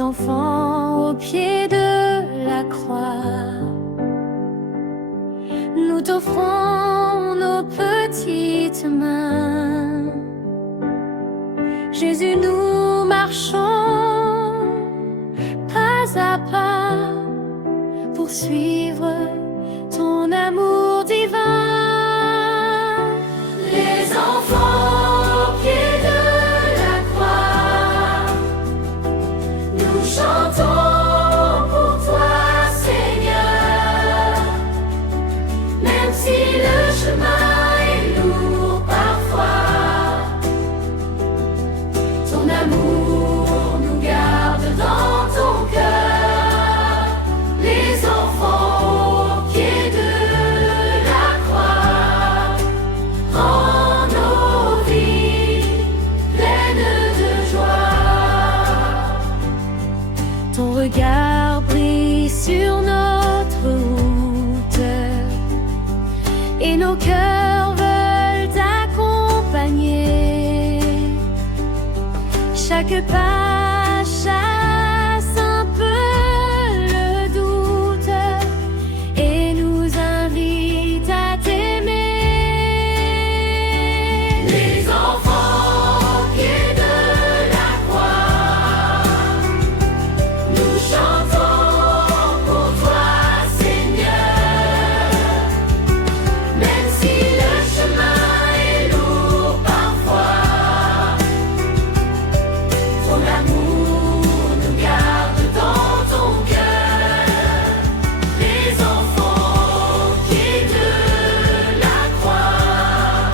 les enfants au pied de la croix. Nous t'offrons nos petites mains. Jésus, nous marchons pas à pas pour suivre ton amour divin. Les enfants au pied de la croix, nous chantons pour toi, Seigneur. Même si le chemin est lourd parfois, ton amour nous garde dans ton cœur. Les enfants au pied de la croix, rends nos vies pleines de joie. Ton regard brille sur notre route et nos cœurs veulent t'accompagner. Chaque pas chasse un peu le doute et nous invite à t'aimer. Les enfants au pied de la croix, nous chantons pour toi, Seigneur. Même si le chemin est lourd parfois, ton amour nous garde dans ton cœur. Les enfants au pied de la croix,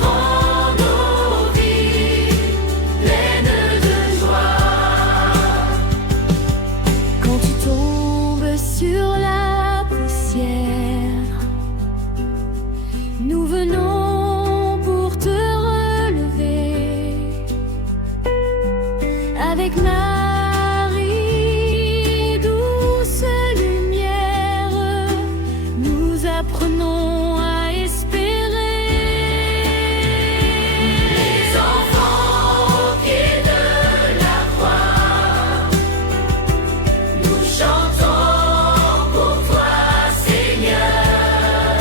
rends nos vies pleines de joie. Quand tu tombes sur la poussière, nous venons pour te relever. Avec Marie, douce lumière, nous apprenons à espérer. Les enfants au pied de la croix, nous chantons pour toi, Seigneur.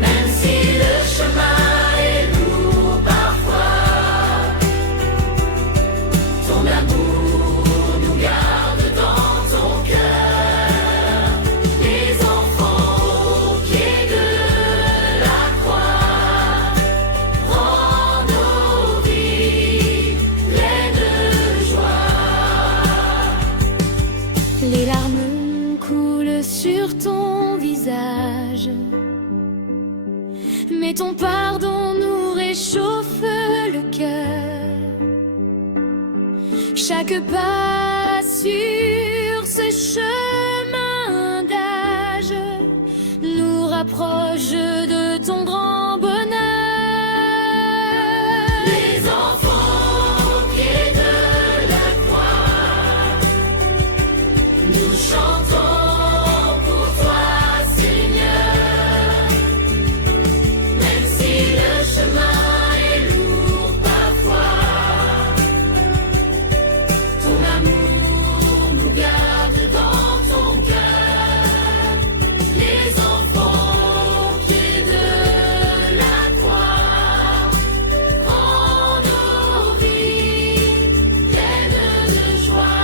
Même si le chemin est lourd parfois, ton amour nous garde dans ton cœur. Les enfants au pied de la croix, rends nos vies pleines de joie. Les larmes coulent sur ton visage, mais ton pardon nous réchauffe le cœur. Chaque pas sur ce chemin d'âge nous rapproche de ton grand bonheur. Les enfants au pied de la croix, nous chantons pour toi, Seigneur. Même si le chemin est lourd parfois, ton amour nous garde dans ton cœur. Les enfants au pied de la croix, rends nos vies pleines de joie.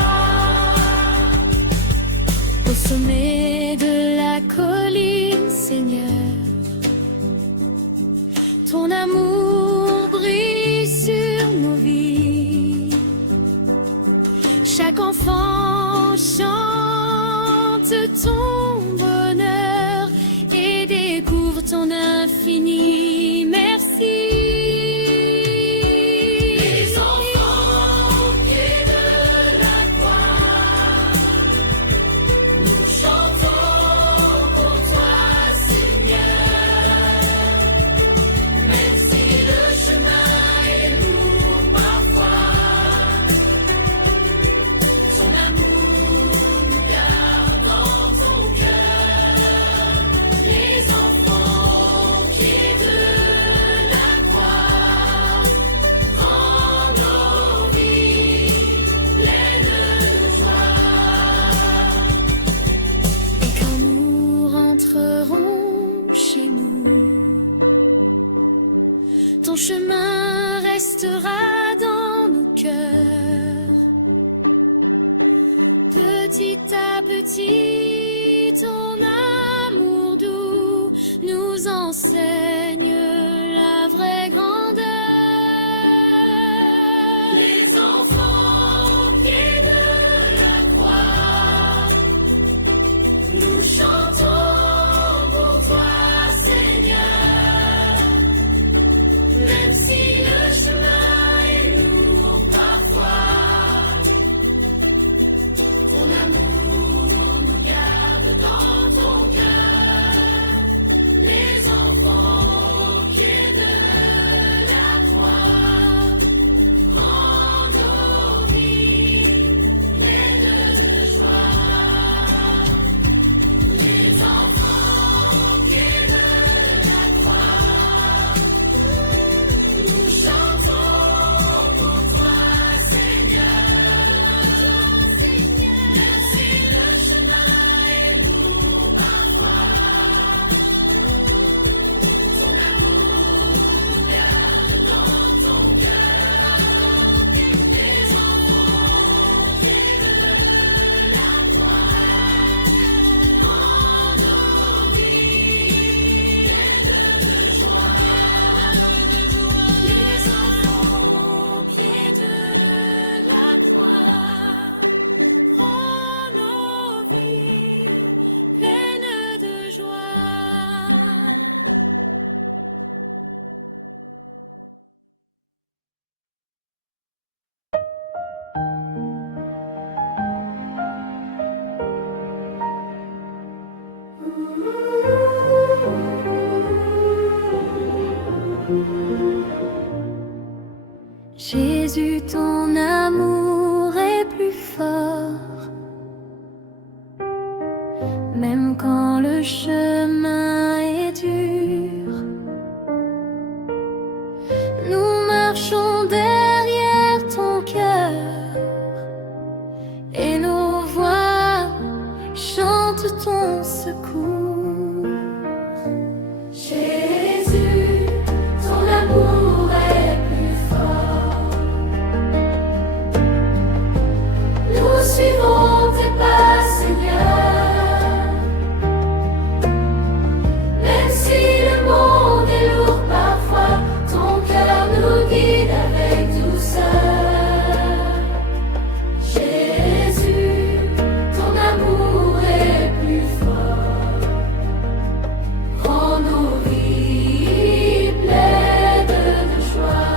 ton chemin restera dans nos cœurs. Petit à petit, ton amour doux nous enseigne la vraie grandeur. Les enfants au pied de la croix, nous chantons pour toi, Seigneur. Même si le chemin est lourd parfois, ton amour nous garde dans ton cœur. Les enfants au pied de la croix, rendent nos vies pleines de joie. Les enfants au pied de la croix, nous chantons pour toi, Seigneur. Même si le chemin est lourd parfois, ton amour nous garde dans ton cœur. Les enfants au pied de la croix, rendent nos vies pleines de joie. Les enfants au pied de la croix, rendent nos vies pleines de joie. Jésus, ton amour est plus fort, même quand le chemin est dur. Nous marchons derrière ton cœur et nos voix chantent ton secours. Jésus, ton amour est plus fort. Nous suivons tes pas, Seigneur. Même si le monde est lourd parfois, ton cœur nous guide avec douceur. Jésus, ton amour est plus fort. Rends nos vies pleines de joie.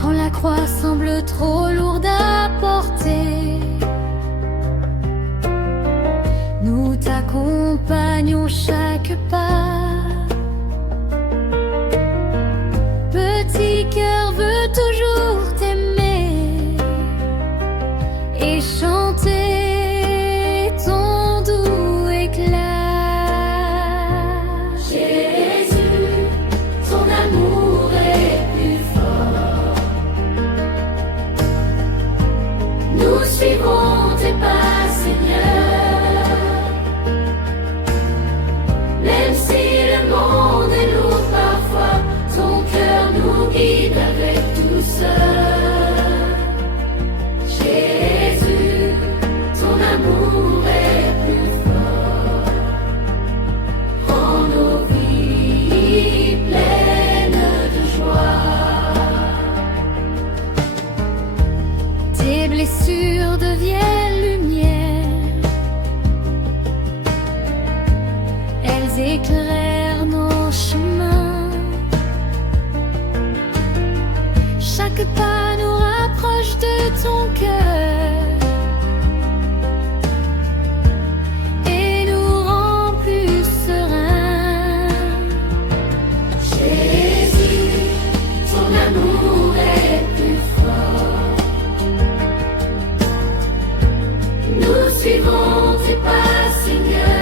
Quand la croix semble trop lourde à porter, nous t'accompagnons chaque pas. Petit cœur veut toujours t'aimer et chanter ton doux éclat. Jésus, ton amour est plus fort. Nous suivons tes pas, Seigneur. Même si le monde est lourd parfois, ton cœur nous guide avec douceur. Jésus, ton amour est plus fort. Rends nos vies pleines de joie. Tes blessures deviennent lumière, elles éclairent nos chemins. Chaque pas nous rapproche de ton cœur et nous rend plus sereins. Jésus, ton amour est plus fort. Nous suivons tes pas, Seigneur.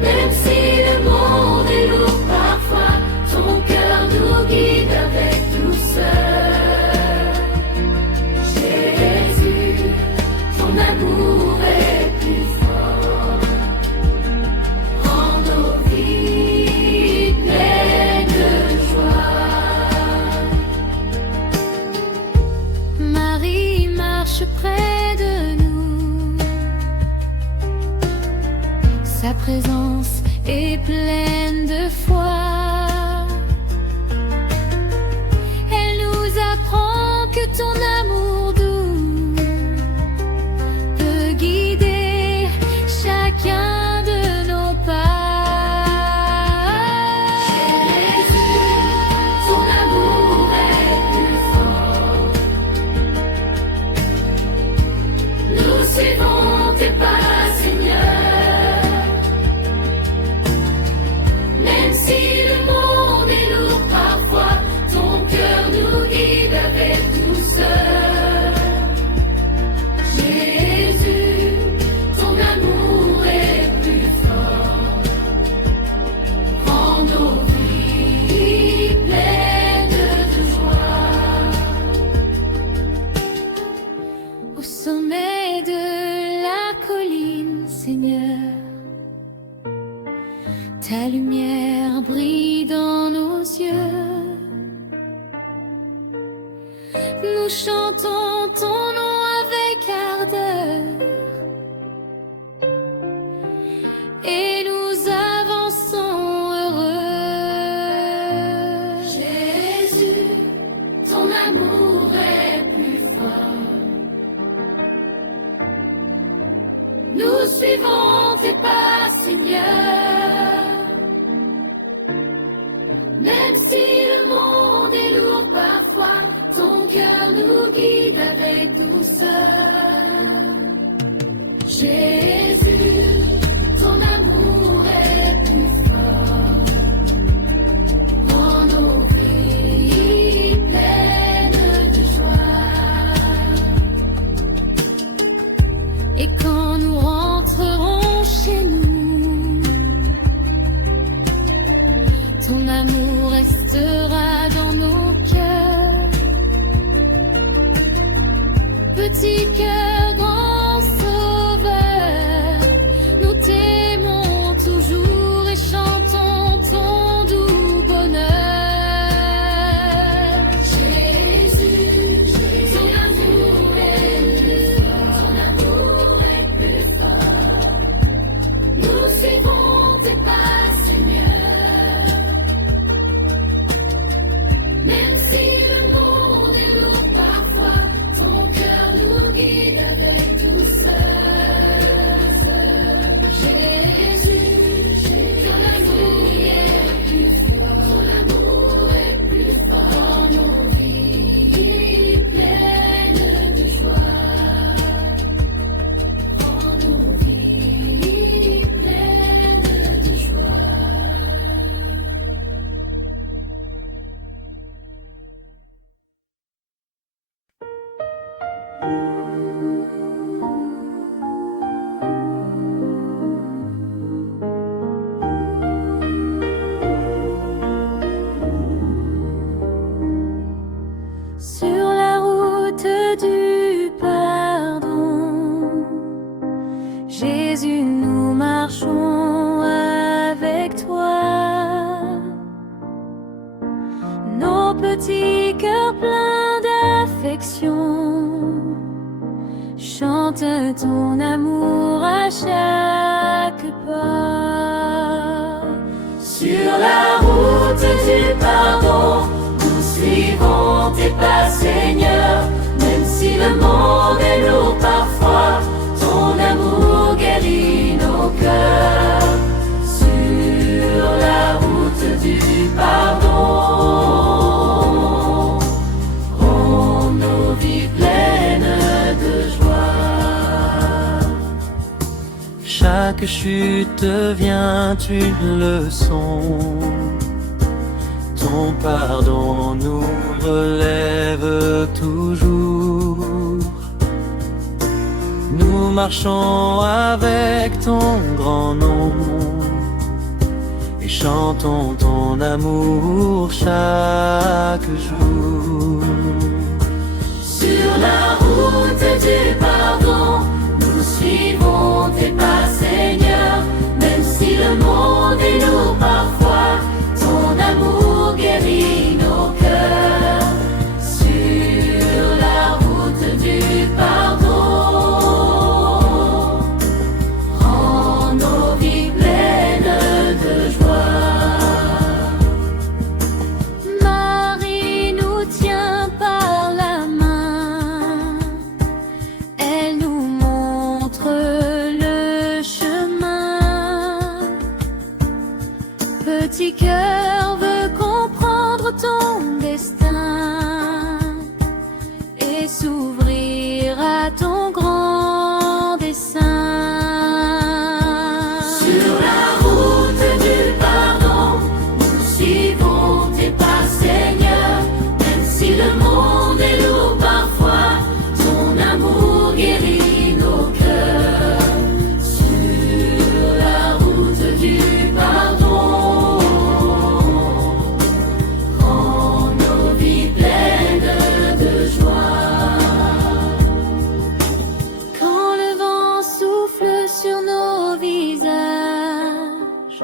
Même si le monde est lourd parfois, ton cœur nous guide avec douceur. Jésus, ton amour est plus fort. Rends marche près de nous. Sa présence est pleine de foi. Elle nous apprend que ton amour doux peut guider chacun de nos pas. Suivons tes pas, Seigneur. Même si le monde est lourd parfois, ton cœur nous guide avec douceur. Jésus, ton amour est plus fort. Rends nos vies pleines de joie. Au sommet de la colline, Seigneur, ta lumière brille dans nos yeux. Nous chantons ton nom avec ardeur et nous avançons heureux. Jésus, ton amour est plus fort. Nous suivons tes pas, Seigneur. Même si le monde est lourd parfois, ton cœur nous guide avec douceur. Jésus, ton amour est plus fort. Rends nos vies pleines de joie. Et quand nous rentrerons chez nous, ton amour restera dans nos cœurs. Petit cœur, grand sauveur, nous t'aimons toujours et chantons ton doux bonheur. Jésus, ton amour est plus fort. Ton amour est plus fort. Nous suivons tes pas, Seigneur. Même si le monde est lourd parfois, ton cœur nous guide avec douceur. Jésus, ton amour est plus fort. Ton amour est plus fort. Rends nos vies pleines de joie. Rends nos vies pleines de joie. Sur la route du pardon, Jésus, nous marchons avec toi. Nos petits cœurs pleins d'affection chantent ton amour à chaque pas. Sur la route du pardon, nous suivons tes pas, Seigneur. Même si le monde est lourd parfois, ton amour guérit nos cœurs. Sur la route du pardon, rends nos vies pleines de joie. Chaque chute devient une leçon. Ton pardon nous relève toujours. Nous marchons avec ton grand nom et chantons ton amour chaque jour. Sur la route du pardon, nous suivons tes pas, Seigneur. Même si le monde est lourd parfois, ton amour guérit nos cœurs. Sur la route du pardon, et s'ouvrir à ton grand dessein. Sur la route du pardon, nous suivons tes pas, Seigneur, même si le monde est lourd parfois, ton amour guérit nos cœurs. Sur la route du pardon, rends nos vies pleines de joie. Quand le vent souffle sur nos visages,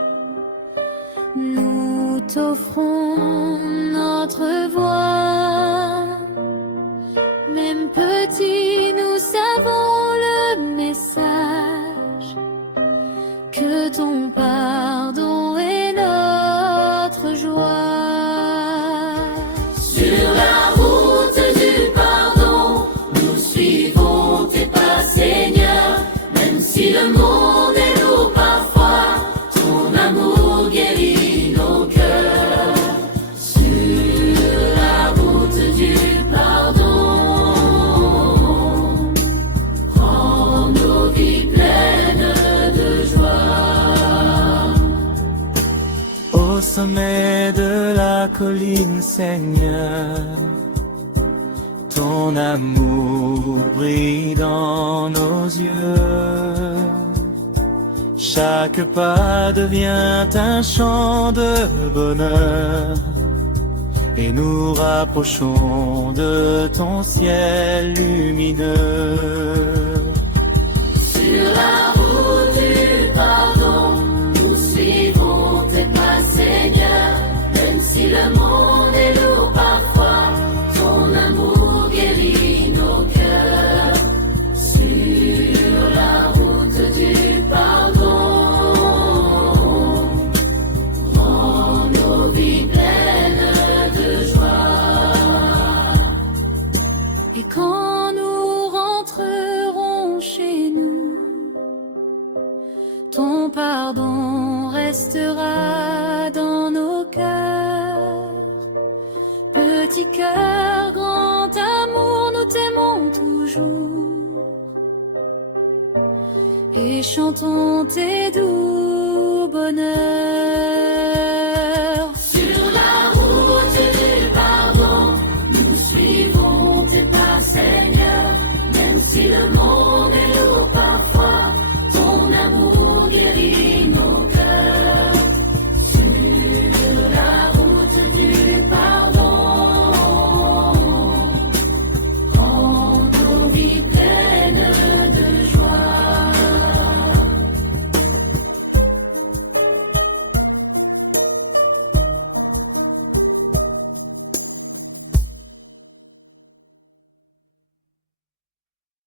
nous t'offrons notre voix. Même petit, nous savons le message, que ton pardon est notre joie. Sur la route du pardon, nous suivons tes pas, Seigneur, même si le monde est lourd parfois, ton amour guérit nos cœurs. Sur la route du pardon, rends nos vies pleines de joie. Au sommet de la colline, Seigneur, ton amour brille dans nos yeux. Chaque pas devient un chant de bonheur, et nous rapprochons de ton ciel lumineux. Sur la route du pardon, nous suivons tes pas, Seigneur, même si le monde est lourd parfois, ton amour guérit nos cœurs. Sur la route du pardon, rends nos vies pleines de joie. Et quand nous rentrerons chez nous, ton pardon restera dans nos cœurs. Petit cœur, grand amour, nous t'aimons toujours et chantons tes doux bonheurs.